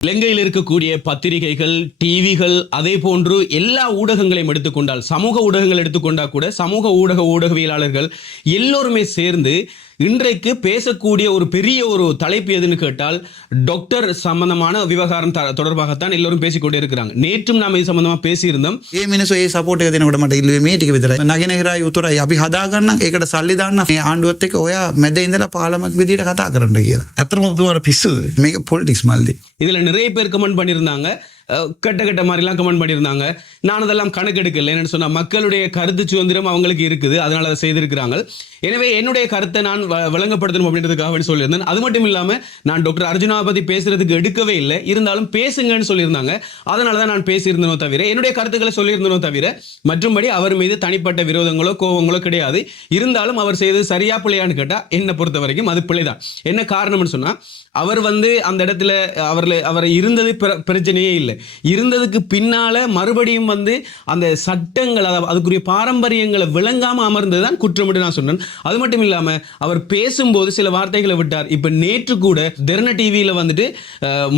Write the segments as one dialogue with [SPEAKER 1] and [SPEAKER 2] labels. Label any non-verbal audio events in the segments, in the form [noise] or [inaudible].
[SPEAKER 1] இலங்கையில் இருக்கக்கூடிய பத்திரிகைகள் டிவிகள் அதே போன்று எல்லா ஊடகங்களையும் எடுத்துக்கொண்டால் சமூக ஊடகங்கள் எடுத்துக்கொண்டா கூட சமூக ஊடக ஊடகவியலாளர்கள் எல்லோருமே சேர்ந்து இன்றைக்கு பேசக்கூடிய ஒரு பெரிய ஒரு தலைப்பு எதுன்னு கேட்டால் டாக்டர் சம்பந்தமான விவகாரம் த- தொடர்பாகத்தான் எல்லோரும் பேசிக்கொண்டே இருக்கிறாங்க நேற்றும் நாம் இது சம்பந்தமா பேசியிருந்தோம்
[SPEAKER 2] ඒ මිනිස්සු ඒ සපෝට් එක දෙනකොට මට ඉල්ලුවේ මේ ටික විතරයි. නගින හිරයි උතුරයි අපි හදාගන්න ඒකට සල්ලි දාන්න මේ ආණ්ඩුවත් එක්ක ඔයා මැද ඉඳලා පාලමක් විදියට කතා කරන්න කියලා. ඇත්තටම ඔබතුමාට පිස්සුද? මේක පොලිටික්ස් මල්ලි.
[SPEAKER 1] இதுல நிறைய பேர் கமெண்ட் பண்ணியிருந்தாங்க அஹ், கட்ட கட்ட மாதிரிலாம் கமெண்ட் பண்ணியிருந்தாங்க. நான் அதெல்லாம் கணக்கெடுக்கல. என்னென்னு சொன்னால் மக்களுடைய கருத்து சுதந்திரம் அவங்களுக்கு இருக்குது. அதனால் அதை செய்திருக்கிறாங்க எனவே என்னுடைய கருத்தை நான் வ- விளங்கப்படுத்தணும் அப்படின்றதுக்காக வேண்டி சொல்லியிருந்தேன். அது மட்டும் இல்லாமல் நான் டாக்டர் அர்ஜுனாவை பற்றி பேசுறதுக்கு எடுக்கவே இல்லை. இருந்தாலும் பேசுங்கன்னு சொல்லியிருந்தாங்க. அதனால தான் நான் பேசியிருந்தனோ தவிர என்னுடைய கருத்துக்களை சொல்லியிருந்தனோ தவிர மற்றும்படி அவர் மீது தனிப்பட்ட விரோதங்களோ கோபங்களோ கிடையாது. இருந்தாலும் அவர் செய்தது சரியா பிள்ளையான்னு கேட்டால் என்னை பொறுத்த வரைக்கும் அது பிள்ளைதான். என்ன காரணம்னு சொன்னால் அவர் வந்து அந்த இடத்துல அவர்ல அவர் இருந்தது பிர- பிரச்சனையே இல்லை. இருந்ததுக்கு பின்னால மறுபடியும் வந்து அந்த சட்டங்கள் அதுக்குரிய பாரம்பரியங்களை விளங்காம அமர்ந்தது தான் குற்றம் என்று நான் சொன்னேன். அது மட்டும் இல்லாம அவர் பேசும்போது சில வார்த்தைகளை விட்டார். இப்ப நேற்று கூட தெர்ன டிவியில வந்துட்டு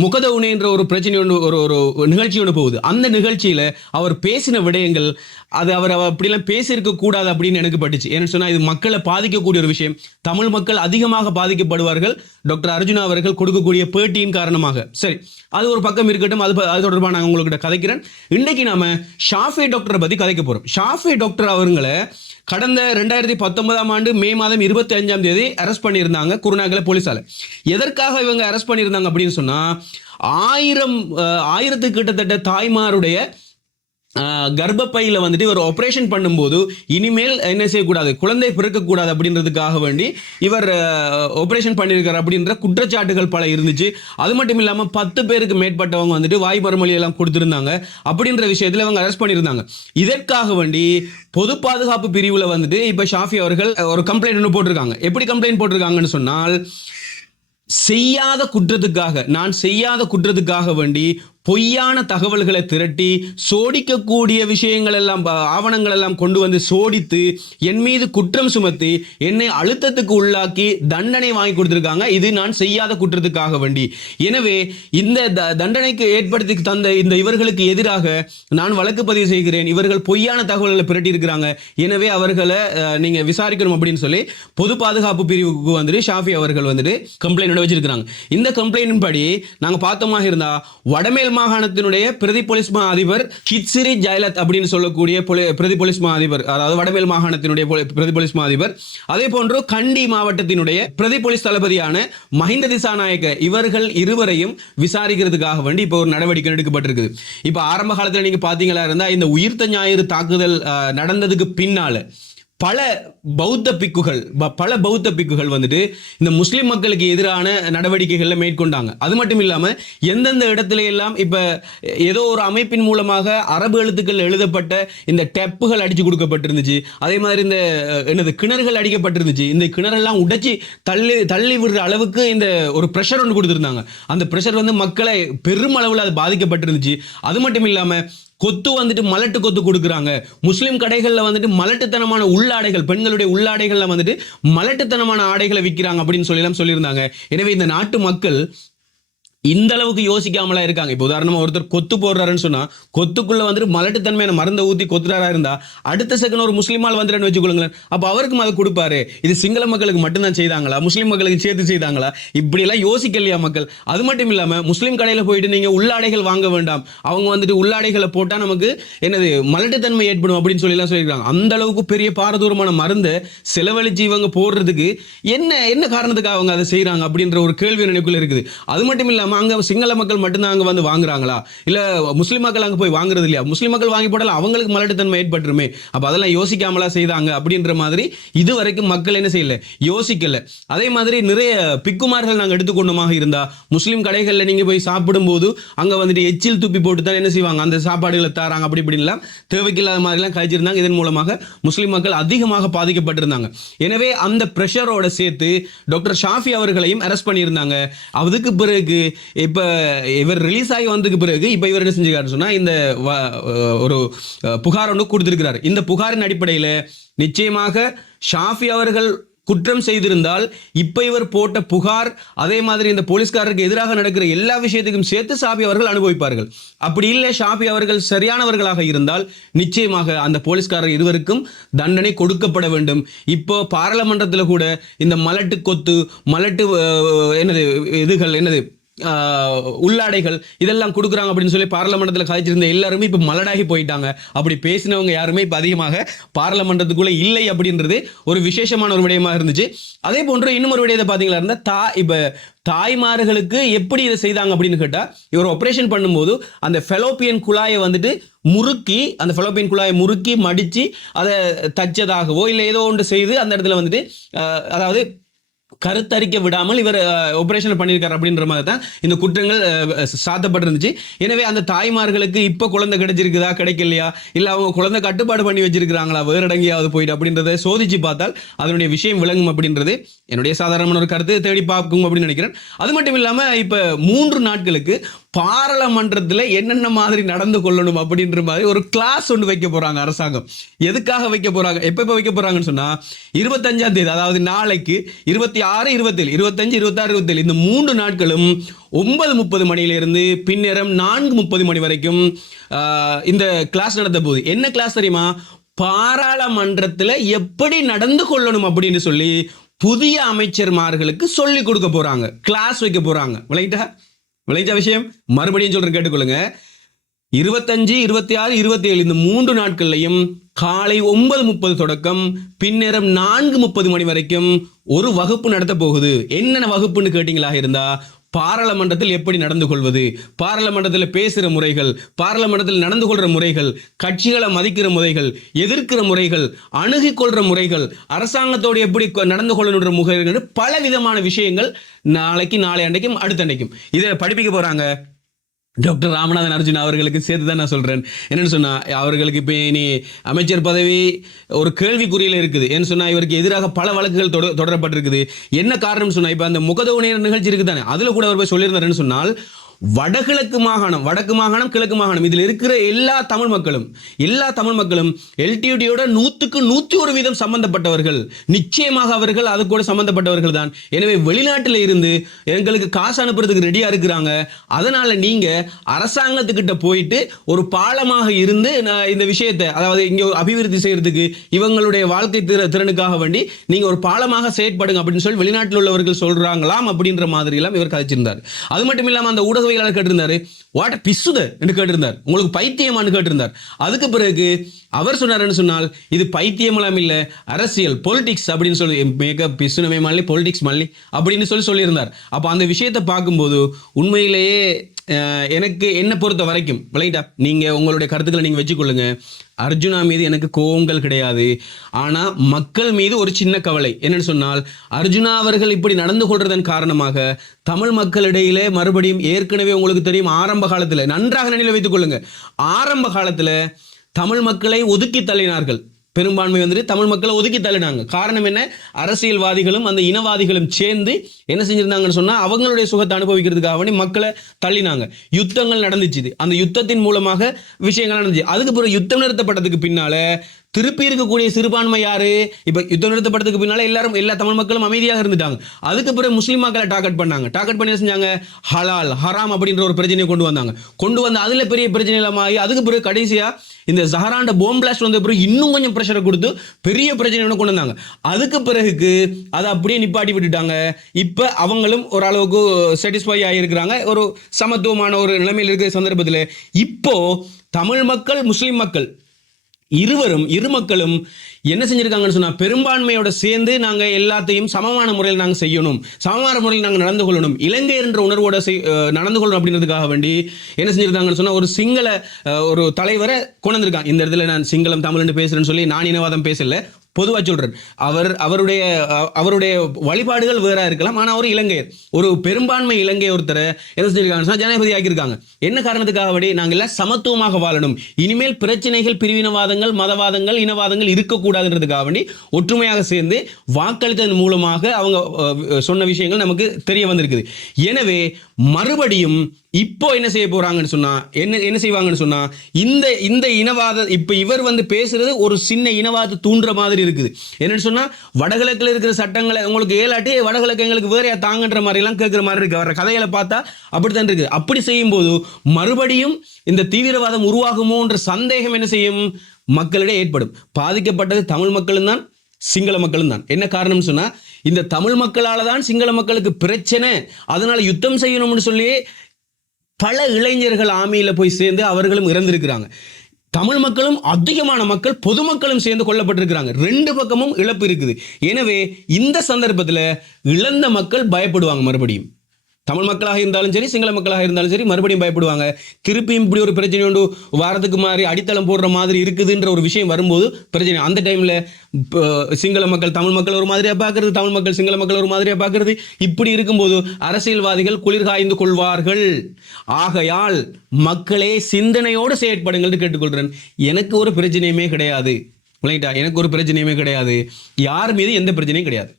[SPEAKER 1] முகத உணைன்ற ஒரு பிரச்சனை ஒன்று ஒரு ஒரு நிகழ்ச்சி ஒன்று போகுது. அந்த நிகழ்ச்சியில அவர் பேசின விடயங்கள் அது அவர் அப்படிலாம் பேசியிருக்க கூடாது அப்படின்னு எனக்கு பட்டுச்சு ஏன்னு சொன்னால் இது மக்களை பாதிக்கக்கூடிய ஒரு விஷயம். தமிழ் மக்கள் அதிகமாக பாதிக்கப்படுவார்கள். டாக்டர் அர்ஜுனா அவர்கள் கொடுக்கக்கூடிய பேட்டியின் காரணமாக. சரி அது ஒரு பக்கம் இருக்கட்டும் அது ப- அது தொடர்பாக நான் உங்கள்கிட்ட கதைக்கிறேன். இன்றைக்கு நாம ஷாஃபே டாக்டரை பற்றி கதைக்க போகிறோம் ஷாஃபே டாக்டர் அவங்களை கடந்த ரெண்டாயிரத்தி பத்தொன்பதாம் ஆண்டு மே மாதம் இருபத்தி அஞ்சாம் தேதி அரெஸ்ட் பண்ணியிருந்தாங்க குருநாகல போலீஸால எதற்காக இவங்க அரெஸ்ட் பண்ணியிருந்தாங்க அப்படின்னு சொன்னால் ஆயிரம் ஆயிரத்து ஆயிரத்துக்கு கிட்டத்தட்ட தாய்மாருடைய கர்ப்பப்பையில் வந்துட்டு இவர் ஆப்ரேஷன் பண்ணும்போது இனிமேல் என்ன செய்யக்கூடாது? குழந்தை பிறக்கக்கூடாது அப்படின்றதுக்காக வேண்டி இவர் ஆப்ரேஷன் பண்ணியிருக்கார் அப்படின்ற குற்றச்சாட்டுகள் பல இருந்துச்சு. அது மட்டும் இல்லாமல் பத்து பேருக்கு மேற்பட்டவங்க வந்துட்டு வாய் மறுமொழியெல்லாம் எல்லாம் அப்படின்ற விஷயத்தில் அவங்க அரெஸ்ட் பண்ணியிருந்தாங்க. இதற்காக வேண்டி பொது பாதுகாப்பு பிரிவில் வந்துட்டு இப்போ ஷாஃபி அவர்கள் ஒரு கம்ப்ளைண்ட் ஒன்று போட்டிருக்காங்க. எப்படி கம்ப்ளைண்ட் போட்டிருக்காங்கன்னு சொன்னால் செய்யாத குற்றத்துக்காக நான் செய்யாத குற்றத்துக்காக வேண்டி பொய்யான தகவல்களை திரட்டி சோடிக்கக்கூடிய விஷயங்கள் எல்லாம் ஆவணங்கள் எல்லாம் கொண்டு வந்து சோடித்து என் மீது குற்றம் சுமத்தி என்னை அழுத்தத்துக்கு உள்ளாக்கி தண்டனை வாங்கி கொடுத்துருக்காங்க. இது நான் செய்யாத குற்றத்துக்காக வேண்டி. எனவே இந்த த- தண்டனைக்கு ஏற்படுத்தி தந்த இந்த இவர்களுக்கு எதிராக நான் வழக்கு பதிவு செய்கிறேன். இவர்கள் பொய்யான தகவல்களை பிரட்டி இருக்கிறாங்க எனவே அவர்களை நீங்க விசாரிக்கணும் அப்படின்னு சொல்லி பொது பாதுகாப்பு பிரிவுக்கு வந்துட்டு ஷாஃபி அவர்கள் வந்துட்டு கம்ப்ளைண்ட் வச்சிருக்கிறாங்க இந்த கம்ப்ளைண்டின் படி நாங்கள் பார்த்தோமாக இருந்தா வடமேல் மாகாணத்தினுடைய பிரதி போலீஸ் மா அதிபர் கிட்சிரி ஜெயலத் அப்படின்னு சொல்லக்கூடிய பொலி- பிரதி போலீஸ் மா அதிபர் அதாவது வடமேல் மாகாணத்தினுடைய பொலி- பிரதி போலீஸ் மா அதிபர் அதே போன்று கண்டி மாவட்டத்தினுடைய பிரதி போலீஸ் தளபதியான மஹிந்த திசாநாயக்க இவர்கள் இருவரையும் விசாரிக்கிறதுக்காக வேண்டி இப்போ ஒரு நடவடிக்கை எடுக்கப்பட்டிருக்குது. இப்போ ஆரம்ப காலத்தில் நீங்க பாத்தீங்களா இருந்தா இந்த உயிர்த்த ஞாயிறு தாக்குதல் நடந்ததுக்கு பின்னால பல பௌத்த பிக்குகள் ப- பல பௌத்த பிக்குகள் வந்துட்டு இந்த முஸ்லீம் மக்களுக்கு எதிரான நடவடிக்கைகளை மேற்கொண்டாங்க. அது மட்டும் இல்லாமல் எந்தெந்த இடத்துல எல்லாம் இப்போ ஏதோ ஒரு அமைப்பின் மூலமாக அரபு எழுத்துக்கள் எழுதப்பட்ட இந்த டெப்புகள் அடித்து கொடுக்கப்பட்டிருந்துச்சு அதே மாதிரி இந்த என்னது கிணறுகள் அடிக்கப்பட்டிருந்துச்சு இந்த கிணறெல்லாம் உடைச்சி தள்ளி தள்ளி விடுற அளவுக்கு இந்த ஒரு ப்ரெஷர் ஒன்று கொடுத்துருந்தாங்க. அந்த ப்ரெஷர் வந்து மக்களை பெரும் அளவில் அது பாதிக்கப்பட்டிருந்துச்சு. அது மட்டும் இல்லாமல் கொத்து வந்துட்டு மலட்டு கொத்து கொடுக்குறாங்க. முஸ்லீம் கடைகளில் வந்துட்டு மலட்டுத்தனமான உள்ளாடைகள் பெண்களுடைய உள்ளாடைகளில் வந்துட்டு மலட்டுத்தனமான ஆடைகளை விற்கிறாங்க அப்படின்னு சொல்லி சொல்லியிருந்தாங்க. எனவே இந்த நாட்டு மக்கள் இந்த அளவுக்கு யோசிக்காமலா இருக்காங்க. இப்போ உதாரணமா ஒருத்தர் கொத்து போடுறாருன்னு சொன்னா கொத்துக்குள்ள வந்துட்டு மலட்டுத்தன்மையான மருந்தை ஊத்தி கொத்துறாரா இருந்தா அடுத்த செகண்ட் ஒரு முஸ்லீமால் வந்துடுன்னு வச்சுக்கொள்ளுங்களேன். அப்போ அவருக்கும் அதை கொடுப்பாரு. இது சிங்கள மக்களுக்கு மட்டும்தான் செய்தாங்களா? முஸ்லீம் மக்களுக்கு சேர்த்து செய்தாங்களா? இப்படி எல்லாம் யோசிக்கலையா மக்கள்? அது மட்டும் இல்லாம முஸ்லீம் கடையில போயிட்டு நீங்க உள்ளாடைகள் வாங்க வேண்டாம். அவங்க வந்துட்டு உள்ளாடைகளை போட்டா நமக்கு என்னது மலட்டுத்தன்மை ஏற்படும் அப்படின்னு சொல்லி எல்லாம் சொல்லியிருக்காங்க. அந்த அளவுக்கு பெரிய பாரதூரமான மருந்தை செலவழிச்சு இவங்க போடுறதுக்கு என்ன என்ன காரணத்துக்காக அவங்க அதை செய்கிறாங்க அப்படின்ற ஒரு கேள்வி நினைக்குள்ள இருக்குது. அது மட்டும் இல்லாம அங்கே சிங்கள மக்கள் மட்டும்தான் அங்கே வந்து வாங்குறாங்களா? இல்லை முஸ்லீம் மக்கள் அங்கே போய் வாங்குறது இல்லையா? முஸ்லீம் மக்கள் வாங்கி போட்டாலும் அவங்களுக்கு மலட்டுத்தன்மை ஏற்பட்டுருமே. அப்போ அதெல்லாம் யோசிக்காமலா செய்தாங்க அப்படின்ற மாதிரி இது வரைக்கும் மக்கள் என்ன செய்யல? யோசிக்கல. அதே மாதிரி நிறைய பிக்குமார்கள் நாங்கள் எடுத்துக்கொண்டுமாக இருந்தா முஸ்லீம் கடைகளில் நீங்கள் போய் சாப்பிடும்போது அங்கே வந்துட்டு எச்சில் துப்பி போட்டு தான் என்ன செய்வாங்க? அந்த சாப்பாடுகளை தாராங்க அப்படி இப்படின்லாம் தேவைக்கில்லாத மாதிரிலாம் கழிச்சிருந்தாங்க. இதன் மூலமாக முஸ்லீம் மக்கள் அதிகமாக பாதிக்கப்பட்டிருந்தாங்க. எனவே அந்த ப்ரெஷரோட சேர்த்து டாக்டர் ஷாஃபி அவர்களையும் அரெஸ்ட் பண்ணியிருந்தாங்க. அதுக்கு பிறகு இப்போ இவர் ரிலீஸ் ஆகி வந்ததுக்கு பிறகு இப்போ இவர் என்ன செஞ்சுக்காருன்னு சொன்னால் இந்த வ- ஒரு புகார் ஒன்று கொடுத்துருக்கிறார். இந்த புகாரின் அடிப்படையில் நிச்சயமாக ஷாஃபி அவர்கள் குற்றம் செய்திருந்தால் இப்போ இவர் போட்ட புகார் அதே மாதிரி இந்த போலீஸ்காரருக்கு எதிராக நடக்கிற எல்லா விஷயத்துக்கும் சேர்த்து ஷாபி அவர்கள் அனுபவிப்பார்கள். அப்படி இல்லை ஷாபி அவர்கள் சரியானவர்களாக இருந்தால் நிச்சயமாக அந்த போலீஸ்காரர் இருவருக்கும் தண்டனை கொடுக்கப்பட வேண்டும். இப்போ பாராளுமன்றத்தில் கூட இந்த மலட்டு கொத்து மலட்டு என்னது இதுகள் என்னது உள்ளாடைகள் இதெல்லாம் கொடுக்குறாங்க அப்படின்னு சொல்லி பாராளுமன்றத்தில் கதைச்சிருந்த எல்லாருமே இப்போ மலடாகி போயிட்டாங்க. அப்படி பேசினவங்க யாருமே இப்போ அதிகமாக பார்லமெண்டத்துக்குள்ளே இல்லை அப்படின்றது ஒரு விசேஷமான ஒரு விடயமாக இருந்துச்சு. அதே போன்று இன்னும் ஒரு விடயத்தை பார்த்தீங்களா இருந்தால் தா இப்போ தாய்மார்களுக்கு எப்படி இதை செய்தாங்க அப்படின்னு கேட்டால் இவர் ஆப்ரேஷன் பண்ணும்போது அந்த ஃபெலோப்பியன் குழாயை வந்துட்டு முறுக்கி அந்த ஃபெலோப்பியன் குழாயை முறுக்கி மடித்து அதை தச்சதாகவோ இல்லை ஏதோ ஒன்று செய்து அந்த இடத்துல வந்துட்டு அதாவது கருத்தரிக்க விடாமல் இவர் ஆபரேஷன் பண்ணியிருக்காரு அப்படின்ற மாதிரி தான் இந்த குற்றங்கள் சாத்தப்பட்டிருந்துச்சு. எனவே அந்த தாய்மார்களுக்கு இப்போ குழந்தை கிடைச்சிருக்குதா கிடைக்கலையா? இல்லை அவங்க குழந்தை கட்டுப்பாடு பண்ணி வச்சிருக்கிறாங்களா? வேறு எங்கேயாவது போயிட்டு அப்படின்றத சோதிச்சு பார்த்தால் அதனுடைய விஷயம் விளங்கும் அப்படின்றது என்னுடைய சாதாரணமான ஒரு கருத்து. தேடி பார்க்கும் அப்படின்னு நினைக்கிறேன். அது மட்டும் இல்லாமல் இப்போ மூன்று நாட்களுக்கு பாராளுமன்றத்தில் என்னென்ன மாதிரி நடந்து கொள்ளணும் அப்படின்ற மாதிரி ஒரு கிளாஸ் ஒன்று வைக்க போறாங்க அரசாங்கம். எதுக்காக வைக்க போறாங்க? எப்போ எப்போ வைக்க போறாங்கன்னு சொன்னா இருபத்தஞ்சாம் தேதி அதாவது நாளைக்கு இருபத்தி ஆறு இருபத்தேழு இருபத்தஞ்சு இருபத்தாறு இருபத்தேழு இந்த மூன்று நாட்களும் ஒன்பது முப்பது மணியிலிருந்து பின்னேரம் நான்கு முப்பது மணி வரைக்கும் ஆஹ், இந்த கிளாஸ் நடத்த போகுது என்ன கிளாஸ் தெரியுமா? பாராளுமன்றத்தில் எப்படி நடந்து கொள்ளணும் அப்படின்னு சொல்லி புதிய அமைச்சர்மார்களுக்கு சொல்லி கொடுக்க போறாங்க. கிளாஸ் வைக்க போறாங்க. விளையிட்டா விளைஞ்ச விஷயம்? மறுபடியும் சொல்றேன் கேட்டுக்கொள்ளுங்க. இருபத்தஞ்சு இருபத்தி ஆறு இருபத்தி ஏழு இந்த மூன்று நாட்கள்லையும் காலை ஒன்பது முப்பது தொடக்கம் பின்னேரம் நான்கு முப்பது மணி வரைக்கும் ஒரு வகுப்பு நடத்த போகுது. என்னென்ன வகுப்புன்னு கேட்டீங்களா இருந்தா பாராளுமன்றத்தில் எப்படி நடந்து கொள்வது பாராளுமன்றத்தில் பேசுகிற முறைகள் பாராளுமன்றத்தில் நடந்து கொள்கிற முறைகள் கட்சிகளை மதிக்கிற முறைகள் எதிர்க்கிற முறைகள் அணுகிக்கொள்கிற முறைகள் அரசாங்கத்தோடு எப்படி கொ- நடந்து கொள்ளணுன்ற முறைகள் பல விதமான விஷயங்கள் நாளைக்கு நாளை அன்றைக்கும் அடுத்த அன்றைக்கும். இதை படிப்பிக்க போகிறாங்க டாக்டர் ராமநாதன் அர்ஜுன் அவர்களுக்கு சேர்த்து தான் நான் சொல்றேன். என்னன்னு சொன்னா அவர்களுக்கு இப்போ இனி அமைச்சர் பதவி ஒரு கேள்விக்குறியில் இருக்குது. ஏன்னு சொன்னா இவருக்கு எதிராக பல வழக்குகள் தொட தொடரப்பட்டிருக்குது. என்ன காரணம் சொன்னால் இப்போ அந்த முகதவுனியர் நிகழ்ச்சி இருக்குது தானே அதுல கூட அவர் போய் சொல்லியிருந்தாருன்னு சொன்னால் வடகிழக்கு மாகாணம் வடக்கு மாகாணம் கிழக்கு மாகாணம். இதில் இருக்கிற எல்லா தமிழ் மக்களும் எல்லா தமிழ் மக்களும் எல்டிடியோட நூற்றுக்கு நூற்றி ஒரு வீதம் சம்பந்தப்பட்டவர்கள். நிச்சயமாக அவர்கள் அது கூட சம்பந்தப்பட்டவர்கள் தான். எனவே வெளிநாட்டில் இருந்து எங்களுக்கு காசு அனுப்புறதுக்கு ரெடியாக இருக்கிறாங்க. அதனால நீங்க அரசாங்கத்துக்கிட்ட போயிட்டு ஒரு பாலமாக இருந்து நான் இந்த விஷயத்தை அதாவது இங்கே ஒரு அபிவிருத்தி செய்யறதுக்கு இவங்களுடைய வாழ்க்கை திற திறனுக்காக வேண்டி நீங்க ஒரு பாலமாக செயற்படுங்க அப்படின்னு சொல்லி வெளிநாட்டில் உள்ளவர்கள் சொல்கிறாங்களாம் அப்படின்ற மாதிரியெல்லாம் இவர் கதைச்சிருந்தார். அது மட்டும் இல்லாமல் அந்த ஊடகவியலாளர் கேட்டிருந்தாரு. வாட் பிசுத என்று கேட்டிருந்தார். உங்களுக்கு பைத்தியமானு கேட்டிருந்தார். அதுக்கு பிறகு அவர் சொன்னார்ன்னு சொன்னால் இது பைத்தியமெல்லாம் இல்லை அரசியல் பொலிட்டிக்ஸ் அப்படின்னு சொல்லி மிக பிசுனமே மல்லி பொலிட்டிக்ஸ் மல்லி அப்படின்னு சொல்லி சொல்லியிருந்தார். அப்போ அந்த விஷயத்தை பார்க்கும்போது உண்மையிலேயே எனக்கு என்னை பொறுத்த வரைக்கும் விளையிட்டா நீங்கள் உங்களுடைய கருத்துக்களை நீங்கள் வச்சுக்கொள்ளுங்க. அர்ஜுனா மீது எனக்கு கோபங்கள் கிடையாது. ஆனால் மக்கள் மீது ஒரு சின்ன கவலை. என்னன்னு சொன்னால் அர்ஜுனா அவர்கள் இப்படி நடந்து கொள்றதன் காரணமாக தமிழ் மக்களிடையிலே மறுபடியும் ஏற்கனவே உங்களுக்கு தெரியும் ஆரம்ப காலத்தில் நன்றாக நினைவில் வைத்துக் கொள்ளுங்க. ஆரம்ப காலத்தில் தமிழ் மக்களை ஒதுக்கி தள்ளினார்கள். பெரும்பான்மை வந்துட்டு தமிழ் மக்களை ஒதுக்கி தள்ளினாங்க. காரணம் என்ன? அரசியல்வாதிகளும் அந்த இனவாதிகளும் சேர்ந்து என்ன செஞ்சிருந்தாங்கன்னு சொன்னா அவங்களுடைய சுகத்தை அனுபவிக்கிறதுக்காக வேண்டி மக்களை தள்ளினாங்க. யுத்தங்கள் நடந்துச்சு இது. அந்த யுத்தத்தின் மூலமாக விஷயங்கள் நடந்துச்சு. அதுக்கு பிறகு யுத்தம் நிறுத்தப்பட்டதுக்கு பின்னால திருப்பி இருக்கக்கூடிய சிறுபான்மை யாரு? இப்ப யுத்தம் நிறுத்தப்பட்டதுக்கு பின்னால எல்லாரும் எல்லா தமிழ் மக்களும் அமைதியாக இருந்துட்டாங்க. அதுக்கு பிறகு முஸ்லீம் மக்களை டார்கெட் பண்ணாங்க. டார்கெட் பண்ணி செஞ்சாங்க? ஹலால் ஹராம் அப்படின்ற ஒரு பிரச்சனையை கொண்டு வந்தாங்க. கொண்டு வந்து அதுல பெரிய பிரச்சனை இல்லாம ஆகி அதுக்கு பிறகு கடைசியா இந்த ஜஹராண்ட போம் பிளாஸ்ட் வந்த பிறகு இன்னும் கொஞ்சம் ப்ரெஷரை கொடுத்து பெரிய பிரச்சனை கொண்டு வந்தாங்க. அதுக்கு பிறகு அதை அப்படியே நிப்பாட்டி விட்டுட்டாங்க. இப்போ அவங்களும் ஓரளவுக்கு சாட்டிஸ்ஃபை ஆகியிருக்கிறாங்க ஒரு சமத்துவமான ஒரு நிலைமையில் இருக்கிற சந்தர்ப்பத்தில். இப்போ தமிழ் மக்கள் முஸ்லீம் மக்கள் இருவரும் இரு மக்களும் என்ன செஞ்சிருக்காங்கன்னு சொன்னால் பெரும்பான்மையோட சேர்ந்து நாங்கள் எல்லாத்தையும் சமமான முறையில் நாங்கள் செய்யணும். சமமான முறையில் நாங்கள் நடந்து கொள்ளணும். இலங்கை என்ற உணர்வோட செய்- நடந்து கொள்ளணும் அப்படின்றதுக்காக வேண்டி என்ன செஞ்சிருக்காங்கன்னு சொன்னால் ஒரு சிங்கள ஒரு தலைவரை கொண்டு வந்திருக்கான் இந்த இடத்துல நான் சிங்களம் தமிழ்னு பேசுறேன்னு சொல்லி நான் இனவாதம் பேசல. பொதுவாக சொல்றேன். அவர் அவருடைய அவருடைய வழிபாடுகள் வேற இருக்கலாம் ஆனால் அவர் இலங்கையர். ஒரு பெரும்பான்மை இலங்கை ஒருத்தரை என்ன செஞ்சிருக்காங்க சொன்னா ஜனாதிபதி ஆக்கியிருக்காங்க. என்ன காரணத்துக்காக வேண்டி நாங்கள் எல்லாம் சமத்துவமாக வாழணும். இனிமேல் பிரச்சனைகள் பிரிவினவாதங்கள் மதவாதங்கள் இனவாதங்கள் இருக்கக்கூடாதுன்றதுக்காக வேண்டி ஒற்றுமையாக சேர்ந்து வாக்களித்ததன் மூலமாக அவங்க சொன்ன விஷயங்கள் நமக்கு தெரிய வந்திருக்குது. எனவே மறுபடியும் இப்போ என்ன செய்ய போறாங்கன்னு சொன்னா என்ன என்ன செய்வாங்கன்னு சொன்னா இந்த இந்த இனவாத இப்ப இவர் வந்து பேசுறது ஒரு சின்ன இனவாத தூண்டுற மாதிரி இருக்குது. என்னன்னு சொன்னா வடகிழக்குல இருக்கிற சட்டங்களை உங்களுக்கு ஏலாட்டி வடகிழக்கு எங்களுக்கு வேறையா தாங்கன்ற மாதிரி எல்லாம் கேட்கிற மாதிரி இருக்கு. வர கதைகளை பார்த்தா அப்படித்தான் இருக்குது அப்படி செய்யும் போது மறுபடியும் இந்த தீவிரவாதம் உருவாகுமோன்ற சந்தேகம் என்ன செய்யும்? மக்களிடையே ஏற்படும். பாதிக்கப்பட்டது தமிழ் மக்களும் தான் சிங்கள மக்களும் தான். என்ன காரணம்னு சொன்னா இந்த தமிழ் மக்களால் தான் சிங்கள மக்களுக்கு பிரச்சனை. அதனால யுத்தம் செய்யணும்னு சொல்லி பல இளைஞர்கள் ஆமியில் போய் சேர்ந்து அவர்களும் இறந்திருக்கிறாங்க. தமிழ் மக்களும் அதிகமான மக்கள் பொதுமக்களும் சேர்ந்து கொல்லப்பட்டிருக்கிறாங்க. ரெண்டு பக்கமும் இழப்பு இருக்குது. எனவே இந்த சந்தர்ப்பத்தில் இழந்த மக்கள் பயப்படுவாங்க மறுபடியும். தமிழ் மக்களாக இருந்தாலும் சரி சிங்கள மக்களாக இருந்தாலும் சரி மறுபடியும் பயப்படுவாங்க. திருப்பியும் இப்படி ஒரு பிரச்சனை உண்டு. வாரத்துக்கு மாதிரி அடித்தளம் போடுற மாதிரி இருக்குதுன்ற ஒரு விஷயம் வரும்போது பிரச்சனை. அந்த டைமில் சிங்கள மக்கள் தமிழ் மக்கள் ஒரு மாதிரியாக பார்க்கறது தமிழ் மக்கள் சிங்கள மக்கள் ஒரு மாதிரியாக பார்க்கறது. இப்படி இருக்கும்போது அரசியல்வாதிகள் குளிர்காய்ந்து கொள்வார்கள். ஆகையால் மக்களே சிந்தனையோடு செயற்படுங்கள் கேட்டுக்கொள்கிறேன் எனக்கு ஒரு பிரச்சனையுமே கிடையாது. ரைட்டா எனக்கு ஒரு பிரச்சனையுமே கிடையாது. யார் மீது எந்த பிரச்சனையும் கிடையாது.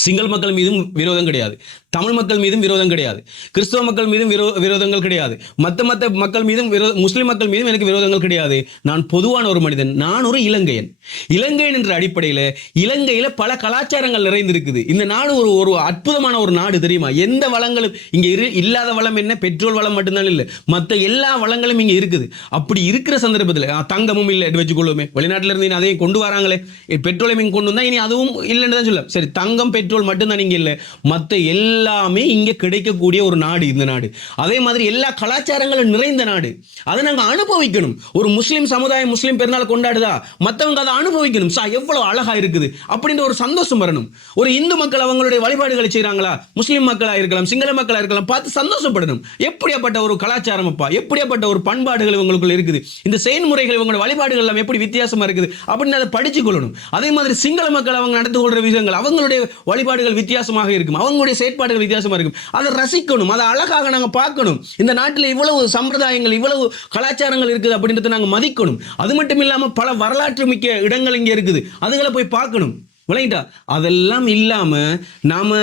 [SPEAKER 1] சிங்கள மக்கள் மீதும் விரோதம் கிடையாது. தமிழ் மக்கள் மீதும் விரோதம் கிடையாது. கிறிஸ்தவ மக்கள் மீதும் விரோ விரோதங்கள் கிடையாது. மற்ற மற்ற மக்கள் மீதும் விரோ முஸ்லீம் மக்கள் மீதும் எனக்கு விரோதங்கள் கிடையாது. நான் பொதுவான ஒரு மனிதன். நான் ஒரு இலங்கையன். இலங்கையன் என்ற அடிப்படையில் இலங்கையில் பல கலாச்சாரங்கள் நிறைந்திருக்குது. இந்த நாடு ஒரு ஒரு அற்புதமான ஒரு நாடு தெரியுமா? எந்த வளங்களும் இங்கே இரு இல்லாத வளம் என்ன? பெட்ரோல் வளம் மட்டும்தான் இல்லை. மற்ற எல்லா வளங்களும் இங்கே இருக்குது. அப்படி இருக்கிற சந்தர்ப்பத்தில் தங்கமும் இல்லை வச்சுக்கொள்ளுமே. வெளிநாட்டில் இருந்து அதையும் கொண்டு வராங்களே. பெட்ரோலையும் இங்கே கொண்டு வந்தால் இனி அதுவும் இல்லைன்னு தான் சொல்ல. சரி தங்கம் பெட்ரோல் மட்டும்தான் இங்கே இல்லை. மற்ற எல்லா எல்லாமே இங்கே கிடைக்கக்கூடிய ஒரு நாடு இந்த நாடு. அதே மாதிரி எல்லா கலாச்சாரங்களும் நிறைந்த நாடு. அதை நாங்கள் அனுபவிக்கணும். ஒரு முஸ்லீம் சமுதாயம் முஸ்லீம் பெருநாள் கொண்டாடுதா? மற்றவங்க அதை அனுபவிக்கணும். சா எவ்வளோ அழகா இருக்குது? அப்படின்ற ஒரு சந்தோஷம் வரணும். ஒரு இந்து மக்கள் அவங்களுடைய வழிபாடுகளை செய்கிறாங்களா முஸ்லீம் மக்களா இருக்கலாம் சிங்கள மக்களா இருக்கலாம் பார்த்து சந்தோஷப்படணும். எப்படியாப்பட்ட ஒரு கலாச்சாரம் அப்பா? எப்படியாப்பட்ட ஒரு பண்பாடுகள் இவங்களுக்குள்ள இருக்குது? இந்த செயல்முறைகள் இவங்களோட வழிபாடுகள் எல்லாம் எப்படி வித்தியாசமாக இருக்குது? அப்படின்னு அதை படிச்சு கொள்ளணும். அதே மாதிரி சிங்கள மக்கள் அவங்க நடந்து கொள்ற விஷயங்கள் அவங்களுடைய வழிபாடுகள் வித்தியாசமாக இருக்கும். அவங்களுடைய செயற்பாடு செயற்பாடுகள் வித்தியாசமா இருக்கும். அதை ரசிக்கணும். அதை அழகாக நாங்க பார்க்கணும். இந்த நாட்டில் இவ்வளவு சம்பிரதாயங்கள் இவ்வளவு கலாச்சாரங்கள் இருக்குது அப்படின்றத நாங்க மதிக்கணும். அது மட்டும் இல்லாமல் பல வரலாற்று மிக்க இடங்கள் இங்க இருக்குது. அதுகளை போய் பார்க்கணும். விளங்கிட்டா? அதெல்லாம் இல்லாம நாம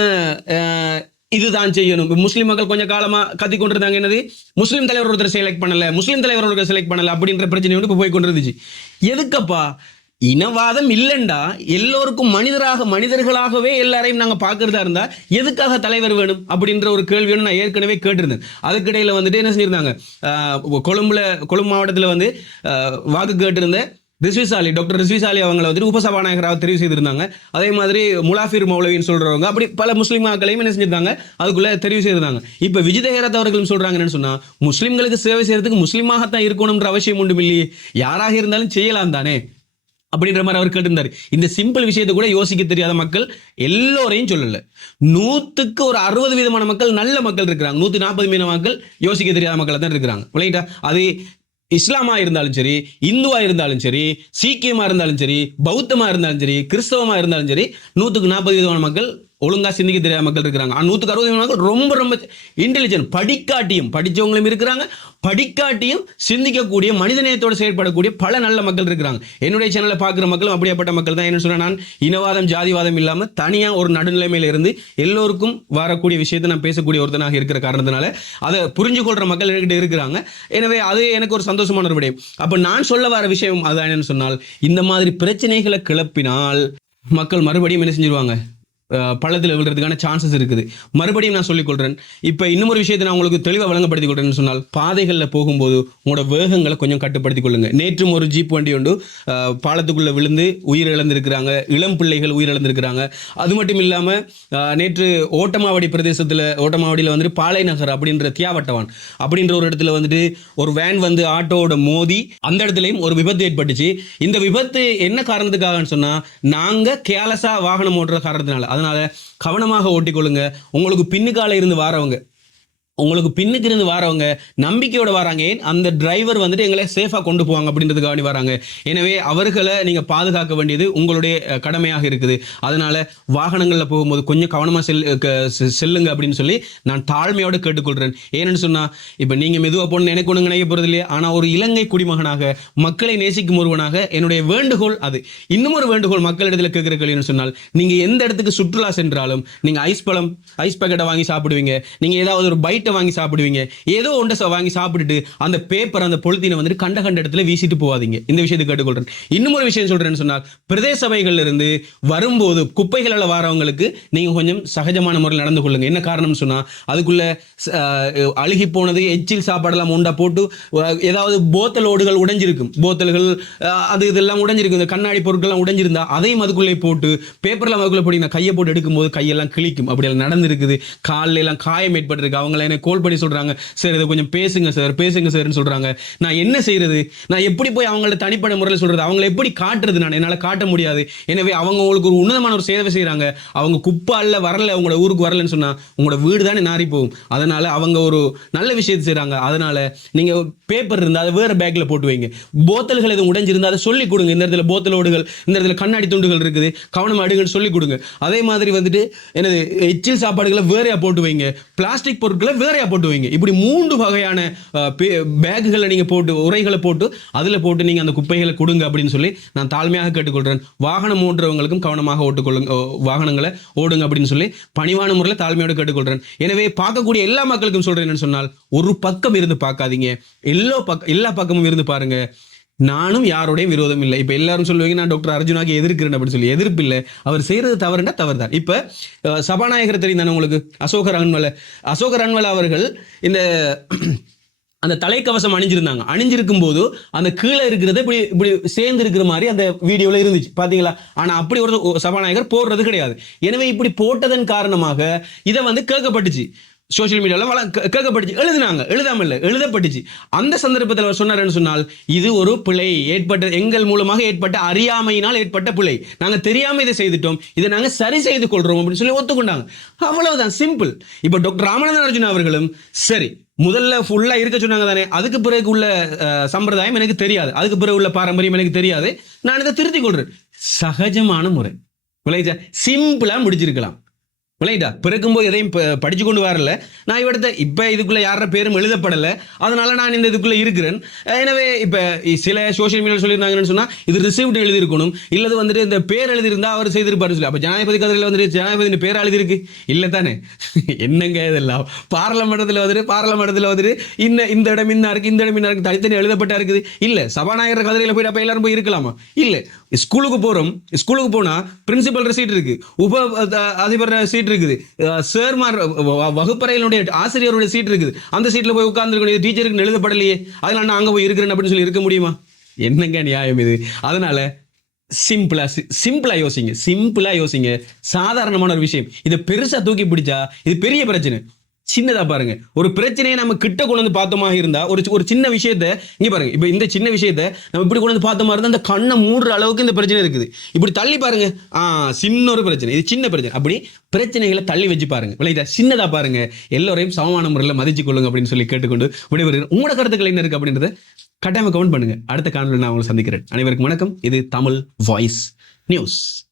[SPEAKER 1] இதுதான் செய்யணும். முஸ்லீம் மக்கள் கொஞ்சம் காலமா கத்தி கொண்டிருந்தாங்க. என்னது? முஸ்லீம் தலைவர் ஒருத்தர் செலக்ட் பண்ணல. முஸ்லீம் தலைவர் ஒருத்தர் செலக்ட் பண்ணல அப்படின்ற பிரச்சனை வந்து இப்ப போய் கொண்டிருந்துச்சு. எதுக்கப்பா? இனவாதம் இல்லைண்டா. எல்லோருக்கும் மனிதராக மனிதர்களாகவே எல்லாரையும் நாங்கள் பார்க்கறதா இருந்தா எதுக்காக தலைவர் வேணும் அப்படின்ற ஒரு கேள்வி நான் ஏற்கனவே கேட்டிருந்தேன். அதுக்கிடையில் வந்துட்டு என்ன செஞ்சிருந்தாங்க? கொழும்புல கொழும்பு மாவட்டத்தில் வந்து வாக்கு கேட்டிருந்த ரிஸ்விசாலி டாக்டர் ரிஸ்விசாலி அவங்களை வந்துட்டு உபசபாநாயகராக தெரிவு செய்திருந்தாங்க. அதே மாதிரி முலாஃபிர் மௌலவின்னு சொல்கிறவங்க அப்படி பல முஸ்லீம் மக்களையும் என்ன செஞ்சிருந்தாங்க? அதுக்குள்ளே தெரிவு செய்திருந்தாங்க. இப்போ விஜய் ஹேரத் அவர்களும் சொல்கிறாங்க என்னன்னு சொன்னால் முஸ்லீம்களுக்கு சேவை செய்கிறதுக்கு முஸ்லீமாகத்தான் இருக்கணும்ன்ற அவசியம் ஒன்றும் இல்லையே யாராக இருந்தாலும் செய்யலாம் தானே. அப்படின்ற மாதிரி அவர் கேட்டிருந்தார். இந்த சிம்பிள் விஷயத்தை கூட யோசிக்க தெரியாத மக்கள் எல்லோரையும் சொல்லல. நூத்துக்கு ஒரு அறுபது விதமான மக்கள் நல்ல மக்கள் இருக்கிறாங்க. நூத்தி நாற்பது மீன மக்கள் யோசிக்க தெரியாத மக்கள் தான் இருக்கிறாங்க. விளையிட்டா அது இஸ்லாமா இருந்தாலும் சரி இந்துவா இருந்தாலும் சரி சீக்கியமா இருந்தாலும் சரி பௌத்தமா இருந்தாலும் சரி கிறிஸ்தவமா இருந்தாலும் சரி நூத்துக்கு நாற்பது விதமான மக்கள் ஒழுங்காக சிந்திக்க தெரியாத மக்கள் இருக்கிறாங்க. ஆனால் நூத்துக்கு அறுபது மக்கள் ரொம்ப ரொம்ப இன்டெலிஜென்ட் படிக்காட்டியும் படித்தவங்களும் இருக்கிறாங்க. படிக்காட்டியும் சிந்திக்கக்கூடிய மனிதநேயத்தோடு செயற்படக்கூடிய பல நல்ல மக்கள் இருக்கிறாங்க. என்னுடைய சேனலை பார்க்குற மக்களும் அப்படியேப்பட்ட மக்கள் தான். என்ன சொன்னா நான் இனவாதம் ஜாதிவாதம் இல்லாமல் தனியாக ஒரு நடுநிலைமையில இருந்து எல்லோருக்கும் வரக்கூடிய விஷயத்தை நான் பேசக்கூடிய ஒருத்தனாக இருக்கிற காரணத்தினால அதை புரிஞ்சு மக்கள் என்கிட்ட இருக்கிறாங்க. எனவே அது எனக்கு ஒரு சந்தோஷமான ஒரு விடயம். அப்போ நான் சொல்ல வர விஷயம் அதான் என்னன்னு சொன்னால் இந்த மாதிரி பிரச்சனைகளை கிளப்பினால் மக்கள் மறுபடியும் என்ன செஞ்சிருவாங்க? பள்ளத்தில் விழுறதுக்கான சான்சஸ் இருக்குது. மறுபடியும் நான் சொல்லிக் கொள்கிறேன் இப்போ இன்னொரு ஒரு விஷயத்தை நான் உங்களுக்கு தெளிவாக வழங்கப்படுத்திக் கொள்றேன்னு சொன்னால் பாதைகளில் போகும்போது உங்களோட வேகங்களை கொஞ்சம் கட்டுப்படுத்திக் கொள்ளுங்க. நேற்றும் ஒரு ஜீப் வண்டி உண்டு. பாலத்துக்குள்ளே பாலத்துக்குள்ள விழுந்து உயிரிழந்திருக்கிறாங்க. இளம் பிள்ளைகள் உயிரிழந்திருக்கிறாங்க. அது மட்டும் இல்லாமல் நேற்று ஓட்டமாவடி பிரதேசத்தில் ஓட்டமாவடியில் வந்துட்டு பாலை நகர் அப்படின்ற தியாவட்டவான் அப்படின்ற ஒரு இடத்துல வந்துட்டு ஒரு வேன் வந்து ஆட்டோவோட மோதி அந்த இடத்துலையும் ஒரு விபத்து ஏற்பட்டுச்சு. இந்த விபத்து என்ன காரணத்துக்காகன்னு சொன்னால் நாங்கள் கேலஸாக வாகனம் ஓட்டுற காரணத்தினால. அதனால கவனமாக ஓட்டிக்கொள்ளுங்க. உங்களுக்கு பின்னுக்கால இருந்து வாரவங்க. உங்களுக்கு பின்னுக்கு இருந்து வரவங்க நம்பிக்கையோட வராங்க. ஏன்? அந்த டிரைவர் வந்துட்டு எங்களை சேஃபாக கொண்டு போவாங்க அப்படின்றதுக்காக வராங்க. எனவே அவர்களை நீங்கள் பாதுகாக்க வேண்டியது உங்களுடைய கடமையாக இருக்குது. அதனால வாகனங்களில் போகும்போது கொஞ்சம் கவனமாக செல் க- செ- செல்லுங்க அப்படின்னு சொல்லி நான் தாழ்மையோடு கேட்டுக்கொள்கிறேன் ஏன்னு சொன்னால் இப்போ நீங்கள் மெதுவாக போகணும்னு எனக்கு ஒன்று நினைக்க போகிறது இல்லையா. ஆனால் ஒரு இலங்கை குடிமகனாக மக்களை நேசிக்கும் ஒருவனாக என்னுடைய வேண்டுகோள் அது. இன்னும் ஒரு வேண்டுகோள் மக்களிடத்தில் கேட்குற கேள்வின்னு சொன்னால் நீங்கள் எந்த இடத்துக்கு சுற்றுலா சென்றாலும் நீங்கள் ஐஸ் பழம் ஐஸ் பேக்கெட்டை வாங்கி சாப்பிடுவீங்க. நீங்கள் ஏதாவது ஒரு பைட்டை வாங்கி சாப்பிடுவீங்க. ஏதோ ஒன்றை வாங்கி சாப்பிட்டுட்டு அந்த பேப்பர் அந்த பொலித்தீனை வந்துட்டு கண்ட கண்ட இடத்துல வீசிட்டு போவாதீங்க. இந்த விஷயத்தை கேட்டுக்கொள்றேன். இன்னும் ஒரு விஷயம் சொல்றேன்னு சொன்னால் பிரதேச சபைகள்ல இருந்து வரும்போது குப்பைகளில் வரவங்களுக்கு நீங்க கொஞ்சம் சகஜமான முறையில் நடந்து கொள்ளுங்க. என்ன காரணம்னு சொன்னா அதுக்குள்ள அழுகி போனது எச்சில் சாப்பாடெல்லாம் உண்டா போட்டு ஏதாவது போத்தல் ஓடுகள் உடைஞ்சிருக்கும். போத்தல்கள் அது இதெல்லாம் உடைஞ்சிருக்கும். இந்த கண்ணாடி பொருட்கள்லாம் உடைஞ்சிருந்தா அதையும் அதுக்குள்ளே போட்டு பேப்பர்லாம் அதுக்குள்ளே போட்டு கையை போட்டு எடுக்கும்போது கையெல்லாம் கிழிக்கும். அப்படி எல்லாம் நடந்திருக்குது. காலில் எல்லாம் காயம் ஏற்பட்டிருக்கு. அவங்கள என்ன கோல் பண்ணி சொல்றாங்க சார் இதை கொஞ்சம் பேசுங்க சார் பேசுங்க சார்னு சொல்றாங்க. நான் என்ன செய்யறது நான் எப்படி போய் அவங்கள்ட்ட தனிப்பட்ட முறையில் சொல்றது? அவங்கள எப்படி காட்டுறது நான்? என்னால் காட்ட முடியாது. எனவே அவங்க உங்களுக்கு ஒரு உன்னதமான ஒரு சேவை செய்கிறாங்க அவங்க குப்பால வரல உங்களோட ஊருக்கு வரலன்னு சொன்னால் உங்களோட வீடு தானே நாரி போகும். அதனால அவங்க ஒரு நல்ல விஷயத்தை செய்கிறாங்க அதனால நீங்க பேப்பர் இருந்தால் அதை வேற பேக்கில் போட்டு வைங்க. போத்தல்கள் எதுவும் உடைஞ்சிருந்தா அதை சொல்லி கொடுங்க. இந்த இடத்துல போத்தல் ஓடுகள் இந்த இடத்துல கண்ணாடி துண்டுகள் இருக்குது. கவனம் அடுங்கன்னு சொல்லி கொடுங்க. அதே மாதிரி வந்துட்டு எனது எச்சில் சாப்பாடுகளை வேறையாக போட்டு வைங்க. பிளாஸ்டிக் பொருட்களை வேறையா போட்டு வைங்க இப்படி மூன்று வகையான பேக்குகளை நீங்கள் போட்டு உரைகளை போட்டு அதில் போட்டு நீங்கள் அந்த குப்பைகளை கொடுங்க அப்படின்னு சொல்லி நான் தாழ்மையாக கேட்டுக்கொள்கிறேன் வாகனம் ஓட்டுறவங்களுக்கும் கவனமாக ஓட்டுக்கொள்ளுங்க ஓ, வாகனங்களை ஓடுங்க அப்படின்னு சொல்லி பணிவான முறையில் தாழ்மையோடு கேட்டுக்கொள்கிறேன் எனவே பார்க்கக்கூடிய எல்லா மக்களுக்கும் சொல்கிறேன் என்னன்னு சொன்னால் ஒரு பக்கம் இருந்து பார்க்காதீங்க. எல்லா பக்கம் எல்லா பக்கமும் இருந்து பாருங்கள் நானும் யாரோடையும் விரோதம் இல்லை. இப்போ எல்லாரும் சொல்லுவீங்க நான் டாக்டர் அர்ஜுனாக்கு எதிர்க்கிறேன் அப்படின்னு சொல்லி. எதிர்ப்பு இல்லை. அவர் செய்யறது தவறுண்டா தவறு தான் இப்போ சபாநாயகர் தெரியும் தானே உங்களுக்கு? அசோகர் அன்வல. அசோகர் அன்வல அவர்கள் இந்த [clears throat] அந்த தலைக்கவசம் அணிஞ்சிருந்தாங்க. அணிஞ்சிருக்கும் போது அந்த கீழே இருக்கிறத இப்படி இப்படி சேர்ந்து இருக்கிற மாதிரி அந்த வீடியோவில் இருந்துச்சு. பார்த்தீங்களா ஆனா அப்படி ஒரு சபாநாயகர் போடுறது கிடையாது. எனவே இப்படி போட்டதன் காரணமாக இதை வந்து கேட்கப்பட்டுச்சு. சோஷியல் மீடியாவில் வள கேட்கப்பட்டுச்சு. எழுதினாங்க. எழுதாமல் இல்லை. எழுதப்பட்டுச்சு. அந்த சந்தர்ப்பத்தில் அவர் சொன்னார்னு சொன்னால் இது ஒரு பிழை. ஏற்பட்ட எங்கள் மூலமாக ஏற்பட்ட அறியாமையினால் ஏற்பட்ட பிழை. நாங்கள் தெரியாமல் இதை செய்துட்டோம். இதை நாங்கள் சரி செய்து கொள்கிறோம் அப்படின்னு சொல்லி ஒத்துக்கொண்டாங்க. அவ்வளவுதான். சிம்பிள் இப்போ டாக்டர் ராமநாதன் அர்ஜுன் அவர்களும் சரி முதல்ல ஃபுல்லாக இருக்க சொன்னாங்க தானே. அதுக்கு பிறகு உள்ள சம்பிரதாயம் எனக்கு தெரியாது. அதுக்கு பிறகு உள்ள பாரம்பரியம் எனக்கு தெரியாது. நான் இதை திருத்திக் கொள்றேன். சகஜமான முறை. விளைச்சா சிம்பிளாக முடிச்சிருக்கலாம். விளையுதா பிறக்கும்போது எதையும் படிச்சு கொண்டு வரல. நான் இவடத்த இப்போ இதுக்குள்ள யார பேரும் எழுதப்படலை. அதனால நான் இந்த இதுக்குள்ள இருக்கிறேன். எனவே இப்போ சில சோஷியல் மீடியா சொல்லியிருந்தாங்கன்னு சொன்னால் இது ரிசீவ்ட் எழுதியிருக்கணும். இல்லது வந்துட்டு இந்த பேர் எழுதியிருந்தா அவர் செய்திருப்பாரு சொல்லி. அப்போ ஜனாதிபதி கதையில் வந்துட்டு ஜனாதிபதி பேர் எழுதியிருக்கு இல்லை தானே? [laughs] என்னங்க இதெல்லாம்? பாராளுமன்றத்தில் வந்துட்டு பாராளுமன்றத்தில் வந்துட்டு இந்த இந்த இடம் இன்னா இருக்கு இந்த இடம் இன்னா இருக்கு தனித்தனி எழுதப்பட்டா இருக்குது. இல்லை சபாநாயகர் கதிரையில் போயிட்டு அப்போ எல்லாரும் போய் இருக்கலாமா? இல்லை. ஸ்கூலுக்கு போகிறோம் ஸ்கூலுக்கு போனால் பிரின்சிபல் சீட் இருக்குது உப அதிபர் சீட் இருக்குது. சேர்மார் வ- வகுப்பறையினுடைய ஆசிரியருடைய சீட் இருக்குது. அந்த சீட்டில் போய் உட்காந்துருக்கணும் டீச்சருக்கு எழுதப்படலையே. அதனால் நான் அங்கே போய் இருக்கிறேன் அப்படின்னு சொல்லி இருக்க முடியுமா? என்னங்க நியாயம் இது? அதனால சிம்பிளா சிம்பிளா யோசிங்க. சிம்பிளா யோசிங்க. சாதாரணமான ஒரு விஷயம். இதை பெருசா தூக்கி பிடிச்சா இது பெரிய பிரச்சனை. சின்னதா பாருங்க. ஒரு பிரச்சனையை நம்ம கிட்ட கொண்டு வந்து பார்த்தோமா இருந்தா ஒரு சி- ஒரு சின்ன விஷயத்த இங்க பாருங்க இப்போ இந்த சின்ன விஷயத்த நம்ம இப்படி கொண்டு வந்து பார்த்தோமா இருந்தா அந்த கண்ணை மூடுற அளவுக்கு இந்த பிரச்சனை இருக்குது. இப்படி தள்ளி பாருங்க. ஆ சின்ன ஒரு பிரச்சனை இது சின்ன பிரச்சனை. அப்படி பிரச்சனைகளை தள்ளி வச்சு பாருங்க. விளையாட்டா சின்னதா பாருங்க. எல்லோரையும் சமமான முறையில் மதிச்சு கொள்ளுங்க அப்படின்னு சொல்லி கேட்டுக்கொண்டு விடைபெறுகிறேன். உங்களோட கருத்துக்கள் என்ன இருக்கு அப்படின்றத கட்டாயமா கமெண்ட் பண்ணுங்க. அடுத்த காணொலி நான் உங்களை சந்திக்கிறேன். அனைவருக்கும் வணக்கம். இது தமிழ் வாய்ஸ் நியூஸ்